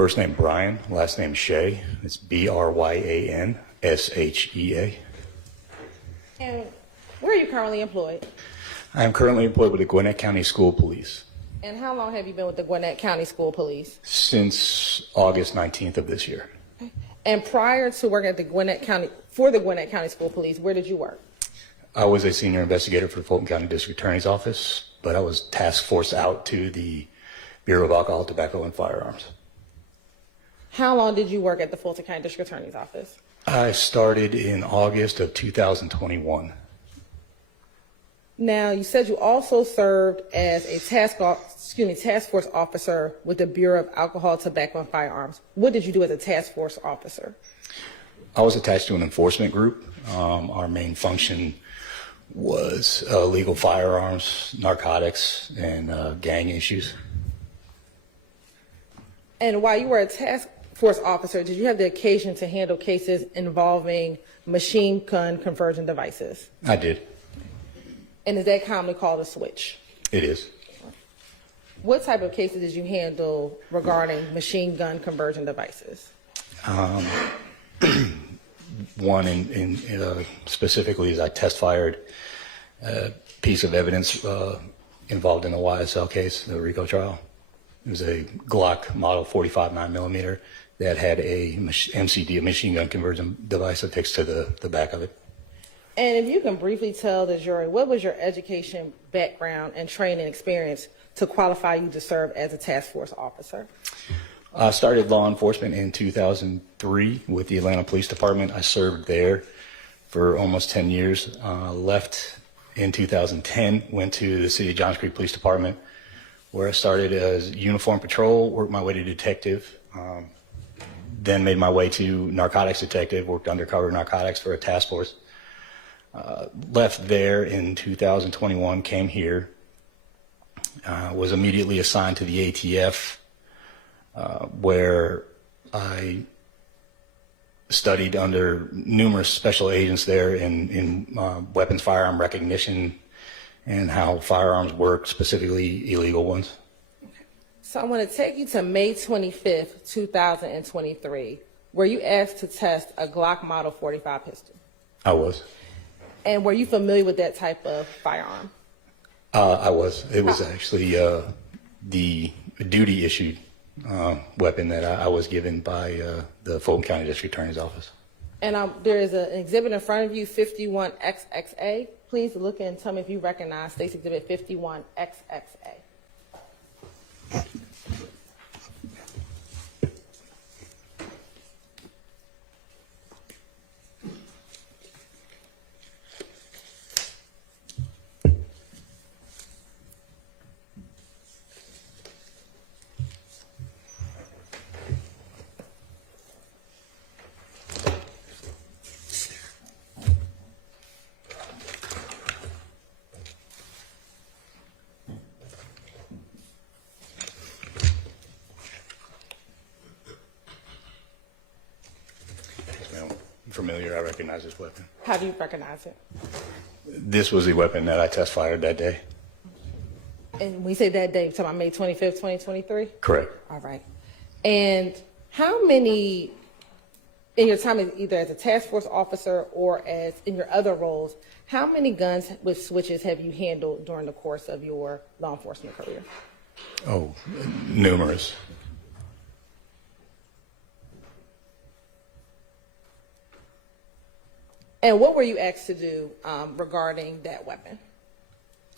First name Bryan, last name Shea. It's BRYANSHEA. And where are you currently employed? I am currently employed with the Gwinnett County School Police. And how long have you been with the Gwinnett County School Police? Since August 19th of this year. And prior to working at the Gwinnett County School Police, where did you work? I was a senior investigator for the Fulton County District Attorney's Office, but I was task forced out to the Bureau of Alcohol, Tobacco, and Firearms. How long did you work at the Fulton County District Attorney's Office? I started in August of 2021. Now, you said you also served as a task force officer with the Bureau of Alcohol, Tobacco, and Firearms. What did you do as a task force officer? I was attached to an enforcement group. Our main function was illegal firearms, narcotics, and gang issues. And while you were a task force officer, did you have the occasion to handle cases involving machine gun conversion devices? I did. And is that commonly called a switch? It is. What type of cases did you handle regarding machine gun conversion devices? One specifically is I test-fired a piece of evidence involved in the YSL case, the RICO trial. It was a GLOCK model 45 9mm that had a MCD, a machine gun conversion device affixed to the back of it. And if you can briefly tell the jury, what was your education, background, and training experience to qualify you to serve as a task force officer? I started law enforcement in 2003 with the Atlanta Police Department. I served there for almost 10 years. Left in 2010, went to the City of Johns Creek Police Department, where I started as uniform patrol, worked my way to detective, then made my way to narcotics detective, worked undercover narcotics for a task force. Left there in 2021, came here, was immediately assigned to the ATF, where I studied under numerous special agents there in weapons firearm recognition and how firearms work, specifically illegal ones. So I want to take you to May 25th, 2023, where you asked to test a Glock Model 45 pistol. I was. And were you familiar with that type of firearm? I was. It was actually the duty issued weapon that I was given by the Fulton County District Attorney's Office. And there is an exhibit in front of you, 51XXA. Please look and tell me if you recognize State's Exhibit 51XXA. Familiar, I recognize this weapon. How do you recognize it? This was the weapon that I test fired that day. And when you say that day, you're talking about May 25th, 2023? Correct. All right. And how many, in your time either as a task force officer or as in your other roles, how many guns with switches have you handled during the course of your law enforcement career? Oh, numerous. And what were you asked to do regarding that weapon?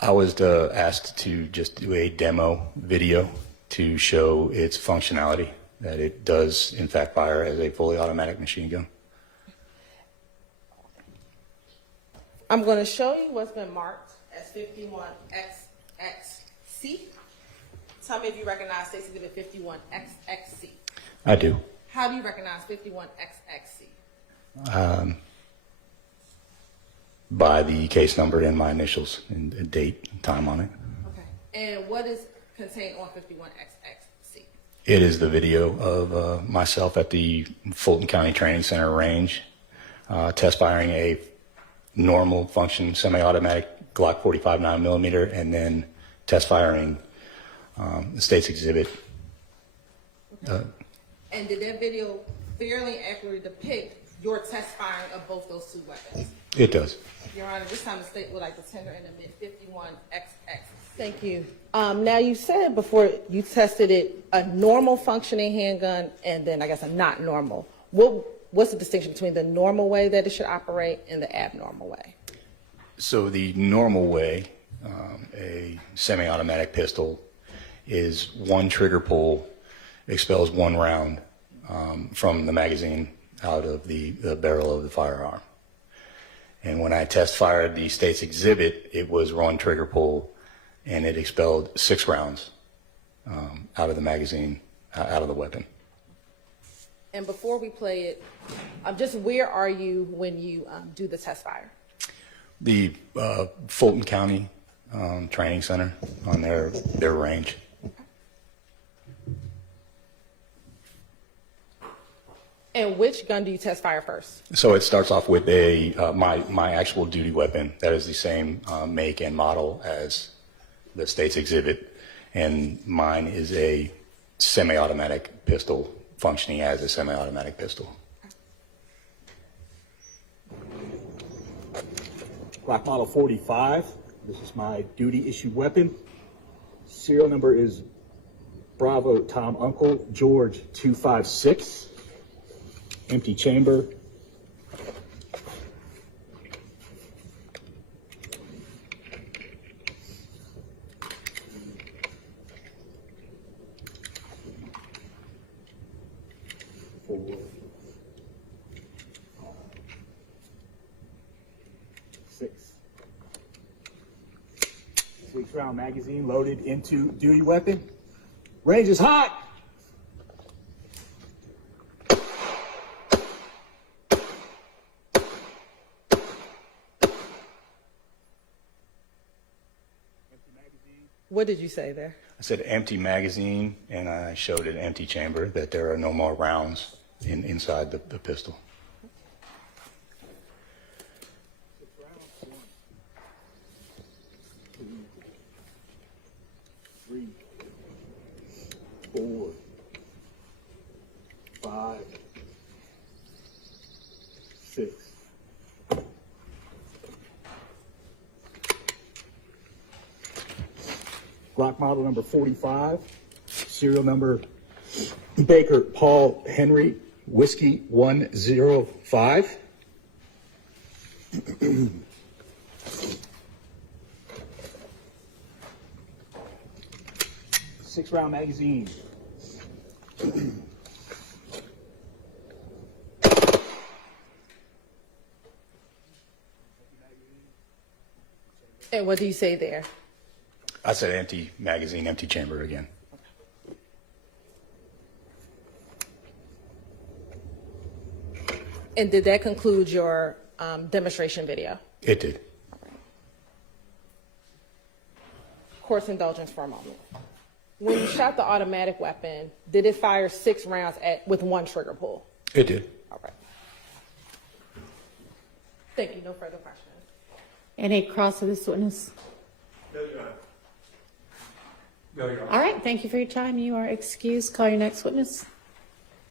I was asked to just do a demo video to show its functionality, that it does in fact fire as a fully automatic machine gun. I'm going to show you what's been marked as 51XXC. Tell me if you recognize State's Exhibit 51XXC. I do. How do you recognize 51XXC? By the case number and my initials and date and time on it. Okay. And what is contained on 51XXC? It is the video of myself at the Fulton County Training Center range, test firing a normal function semi-automatic Glock 45 9mm, and then test firing the State's Exhibit And did that video fairly accurately depict your test firing of both those two weapons? It does. Your Honor, this time the state would like the tender in the mid-51XX. Thank you. Now, you said before you tested it a normal functioning handgun and then I guess a not normal. What's the distinction between the normal way that it should operate and the abnormal way? So the normal way, a semi-automatic pistol, is one trigger pull, expels one round from the magazine out of the barrel of the firearm. And when I test fired the state's exhibit, it was one trigger pull, and it expelled 6 rounds out of the magazine, out of the weapon. And before we play it, just where are you when you do the test fire? The Fulton County Training Center on their range. And which gun do you test fire first? So it starts off with my actual duty weapon. That is the same make and model as the state's exhibit, and mine is a semi-automatic pistol functioning as a semi-automatic pistol. Glock model 45. This is my duty issued weapon. Serial number is Bravo Tom Uncle George 256. Empty chamber. Four. 6. 6-round magazine loaded into duty weapon. Range is hot. What did you say there? I said empty magazine, and I showed an empty chamber, that there are no more rounds inside the pistol. 6 rounds. 1, 2, 3, 4, 5, 6. Glock model number 45, serial number Baker Paul Henry Whiskey 105. 6-round magazine. And what do you say there? I said empty magazine, empty chamber again. And did that conclude your demonstration video? It did. Course indulgence for a moment. When you shot the automatic weapon, did it fire 6 rounds with one trigger pull? It did. All right. Thank you. No further questions. Any cross of this witness? No, Your Honor. No, Your Honor. All right, thank you for your time. You are excused. Call your next witness.